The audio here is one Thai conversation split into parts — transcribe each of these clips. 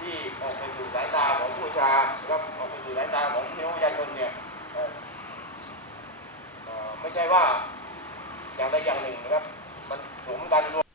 ที่ออกไปสู่สายตาของผู้ชานะครับออกไปสู่สายตาของพี่น้องประชาชนเนี่ยไม่ใช่ว่าอย่างใดอย่างหนึ่งนะครับ มันสมกันรวม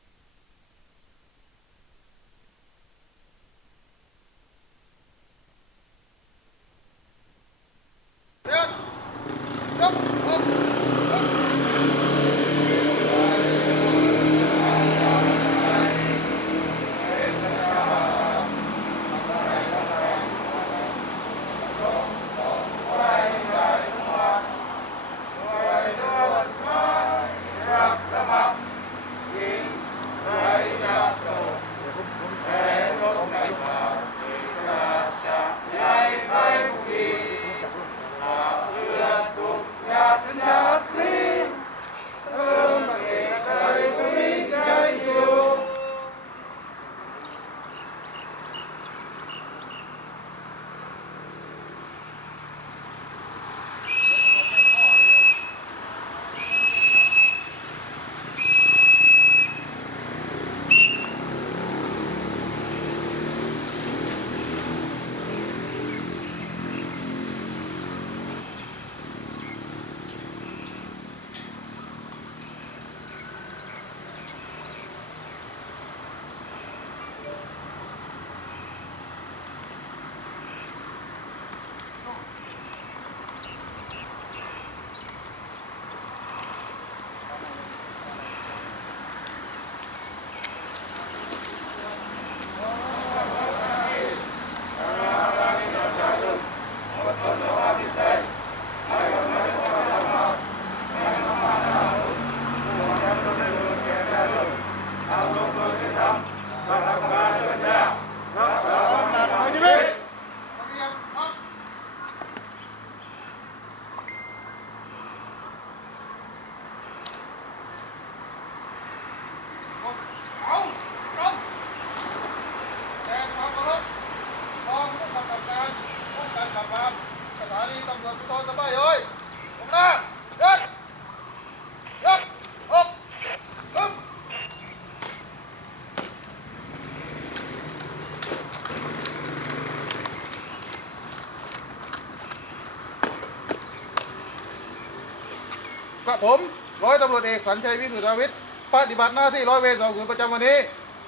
ผมร้อยตำรวจเอกสัญชัยวิสุทธาวิทย์ปฏิบัติหน้าที่ร้อยเวรสองศูนย์ประจำวันนี้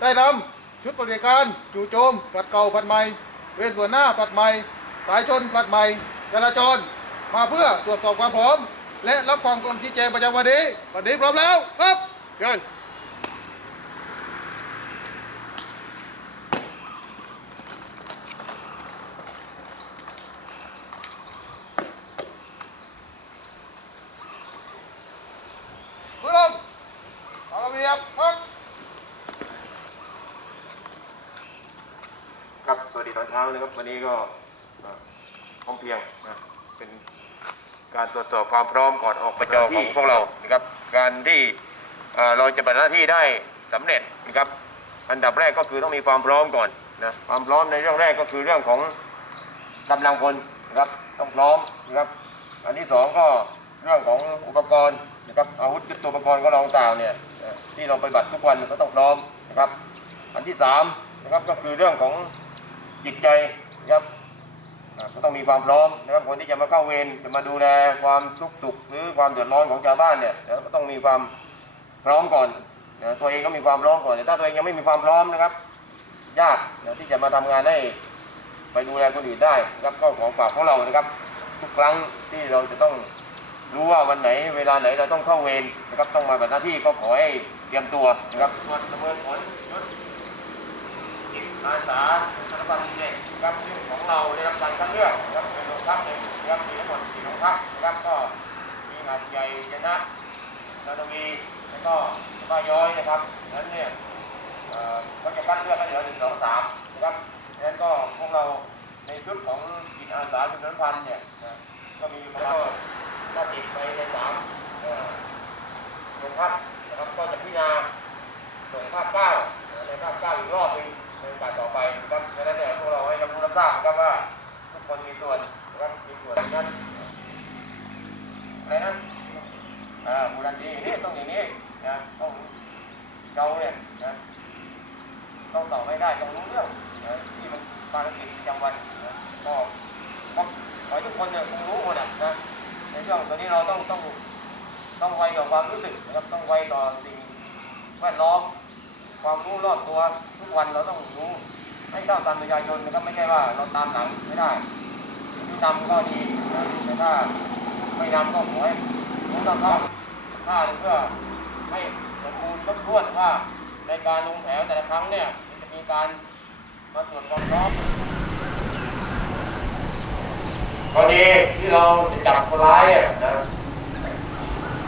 ได้นำชุดปฏิบัติการจู่โจมปัดเก่าปัดใหม่ เวรส่วนหน้าปัดใหม่ สายชนปัดใหม่จราจร มาเพื่อตรวจสอบความพร้อม และรับฟังคำชี้แจงประจำวันนี้วันนี้พร้อมแล้วครับเชิญ มือลงตามระเบียบพัก ครับ สวัสดีตอนเช้านะครับ วันนี้ก็พร้อมเพียงนะเป็นการตรวจสอบความพร้อมก่อนออกประจอของพวกเรานะครับ การที่เราจะปฏิบัติหน้าที่ได้สำเร็จนะครับ อันดับแรกก็คือต้องมีความพร้อมก่อนนะความพร้อมในเรื่องแรกก็คือเรื่องของกำลังพลนะครับต้องพร้อมนะครับอันที่สองก็เรื่องของอุปกรณ์นะครับอาวุธยุทโธปกรณ์ของต่างเนี่ยที่เราไปฏิบัติทุกวันก็ต้องพร้อมนะครับ อันที่สามนะครับก็คือเรื่องของ จิตใจนะครับก็ต้องมีความพร้อมนะครับคนที่จะมาเข้าเวรจะมาดูแลความทุกข์สุขหรือความเดือดร้อนของชาวบ้านเนี่ยนะก็ต้องมีความพร้อมก่อนนะตัวเองก็มีความพร้อมก่อนแต่ถ้าตัวเองยังไม่มีความพร้อมนะครับ ยากนะที่จะมาทำงานได้ไปดูแลคนอื่นได้นะครับก็ของฝากของเรานะครับ ทุกครั้งที่เราจะต้องรู้ว่าวันไหนเวลาไหนเราต้องเข้าเวรนะครับต้องมาปฏิบัติหน้าที่ก็ขอให้เตรียมตัวนะครับตรวจประเมินผล ยศจิตอาสาสารพัดเด็กครับซึ่งของเราได้รับการคัดเลือกนะครับเป็นโรงพักหนึ่งครับมีทั้งหมดสี่โรงพักนะครับก็มีหาดใหญ่ชนะนาทวีแล้วก็ป้าย้อยนะครับนั้นเนี่ยเอ่อเขาจะคัดเลือกให้เหลือหนึ่งสองสามนะครับดังนั้นก็พวกเราในชุดของจิตอาสาชุดนั้นพันเนี่ยก็มีมาณก็ดไปในสามเอ่อโรงพักนะครับก็จะพิจารณา ส่งภาคเก้าในภาคเก้าอีกรอบหนึงในโอกาสต่อไปนะครับดังนั้นเนี่ยพวกเราให้รับรู้รับทราบนะครับว่าทุกคนมีส่วนนะครับมีส่วนนั้นอะไรนะอ่าบูรัน ดีนี่ต้องอย่างนี้นะต้องเราเนี่ยนะต้องตอบไม่ได้ต้องรู้เรื่องนะที่มันภารกิจประจำวันนะก็ก็ขอให้ทุกคนเนี่ยคงรู้หมดนะในช่วงตอนนี้เราต้องต้องต้องไวต่อความรู้สึกนะครับต้องไวต่อสิ่งแวดล้อมความรู้รอบตัวทุกวันเราต้องรู้ให้เท่าตามประชาชนนะครับไม่ใช่ว่าเราตามหลังไม่ได้ที่นำก็ดีนะแต่ถ้าไม่นำก็ขอให้รู้ต้องท่า ท่าเพื่อให้สมบูรณ์ครบถ้วนว่าในการลงแถวแต่ละครั้งเนี่ยจะมีการมาตรวจความพร้อมกรณีที่เราจะจับคนร้ายนะ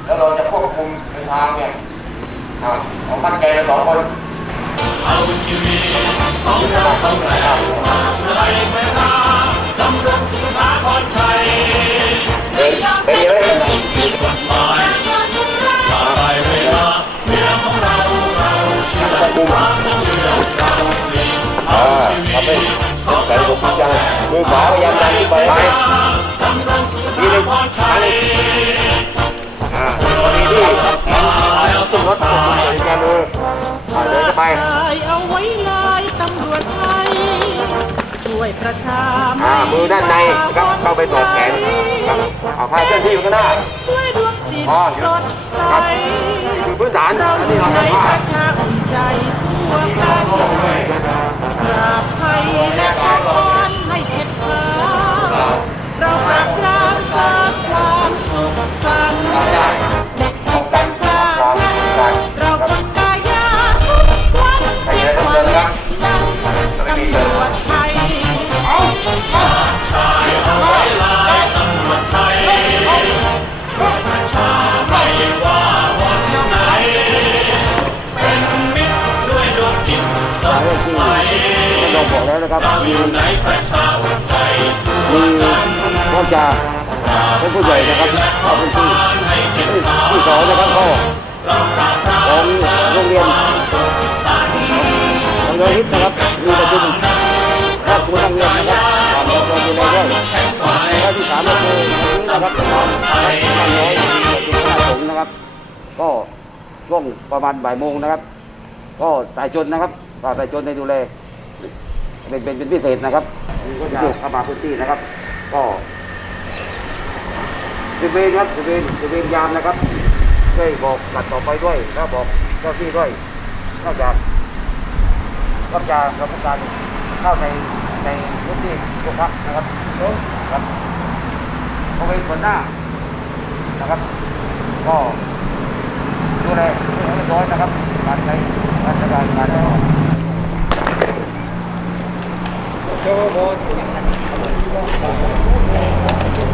แล้วเราจะควบคุมเดินทางเนี่ยเอาของมั่นใจกันสองคนเอาชีวิตของเราต้องแลกมาเพื่อให้ประชาดำรงสุขาพรชัยเป็นเป็นยังไง อความต้องเลือกเราเองเอาชีวิตของแต่เราผมต้องยังมือขวาพยายามดันขึ้นไปให้ดำรงสุขาพรชัยอ่าตอนนี้ที่ขึ้นรถควบคุมสัญญาณมืออ่าเดินเข้าไปเอาไว้เลยตำรวจไทยช่วยประชาอ่ามือด้านในนะครับเข้าไปสอดแขนครับเอาผ้าเคลื่อนที่ไปข้างหน้าด้อ๋อหยุสดใสครับนี่คือพื้นฐานเราอันอนี้ยู่เราทำผ้า ใจพวกันป แล้วนะครับมีนประชาอุ่นใจทั่มีวกันอกจากเป็นผู้ใหญ่นะครับและขอเป็นที่ที่ที่สองนะครับก็เราปราบปรามของโรงเรียนความสุของโรงเรียนนะครับมีประชุมครอบครัวนักเรียนนะครับผ่านการดูแลด้วยแข็งไหวและที่สามก็คือวันนี้นะครับประมาณห้อยสิบห้าสงนะครับ ก็ช่วงประมาณบ่ายโมงนะครับ ก็สายชนนะครับก็สายชนในดูแล เป็นเป็นเป็นพิเศษนะครับก็จะเข้ามาพื้นที่นะครับ ก็สิเวรครับสิเวรสิเวรยามนะครับช่วยบอกหลัดต่อไปด้วย แล้วบอกเจ้าที่ด้วยนอกจากนอกจากราต้องการเข้าในในพื้นที่โรงพักนะครับครับบริเวณส่วนหน้านะครับ ก็ดูแลให้เรียบร้อยนะครับ การใช้การใช้การการได้ พากับ